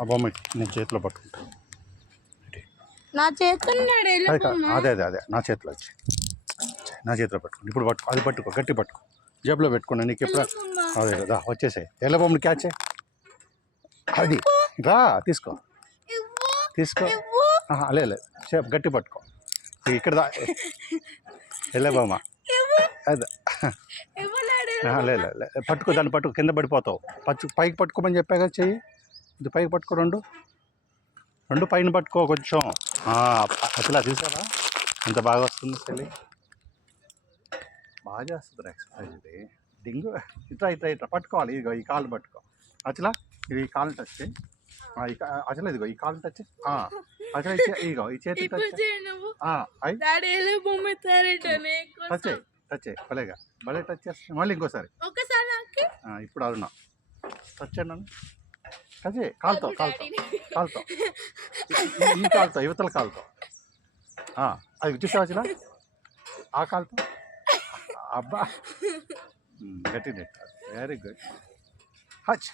ఆ బొమ్మ నేను చేతిలో పట్టుకుంటా. నా చేతుల్లో అదే అదే అదే నా చేతిలో వచ్చి నా చేతిలో పట్టుకోండి. ఇప్పుడు పట్టుకో, అది పట్టుకో, గట్టి పట్టుకో, జేబులో పెట్టుకున్నా. నీకు ఎప్పుడు అదే కదా వచ్చేసాయి. ఎల్ల బొమ్మని క్యాచ్ అది రా తీసుకో తీసుకో. లేదు గట్టి పట్టుకో. ఇక్కడ ఎల్ల బొమ్మ అదే లేదు పట్టుకో, దాన్ని పట్టుకో, కింద పడిపోతావు. పైకి పట్టుకోమని చెప్పా కదా, చెయ్యి ఇది పైకి పట్టుకో, రెండు పైన పట్టుకో కొంచెం. అసలు తీసావా ఎంత బాగా వస్తుంది. చెల్లి బాగా చేస్తుంది ఎక్సర్సైజ్. ఇది డింగు ఇట్లా ఇట్లా ఇట్లా పట్టుకోవాలి. ఇదిగో ఈ కాలు పట్టుకో అసలు, ఇది ఈ కాలు టచ్ చేయి. అసలు ఇదిగో ఈ కాలు టచ్ అసలు ఇదిగో ఈ చేతి టచ్ టచ్ చేయి. భలే టచ్ చేస్తా. మళ్ళీ ఇంకోసారి ఇప్పుడు అదున్నా టచ్ చేయండి నన్ను. టచ్ చేయి కాలుతో ఈ కాలుతో యువతల కాలుతో. అది చూసావా అసలు ఆ కాలుతో. అబ్బా గట్టి నెట్. Very good. హచ్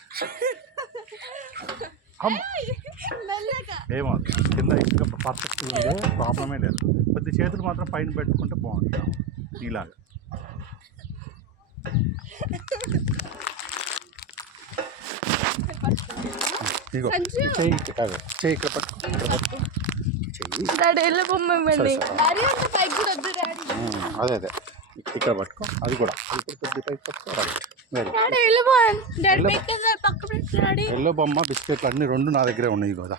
ఏమో కింద ఇంకా పర్ఫెక్ట్గా ఉండే ప్రాబ్లమే లేదు. కొద్ది చేతులు మాత్రం పైన పెట్టుకుంటే బాగుంటుంది నీలాగా. ఇగో చెయ్యి ఇక్కడ పట్టుకో, చెయ్యి అదే అదే ఇక్కడ పట్టుకో. అది కూడా కొద్ది పైకి పట్టుకో. ఎల్లో బొమ్మ బిస్కెట్లు అన్నీ రెండు నా దగ్గరే ఉన్నాయి కదా.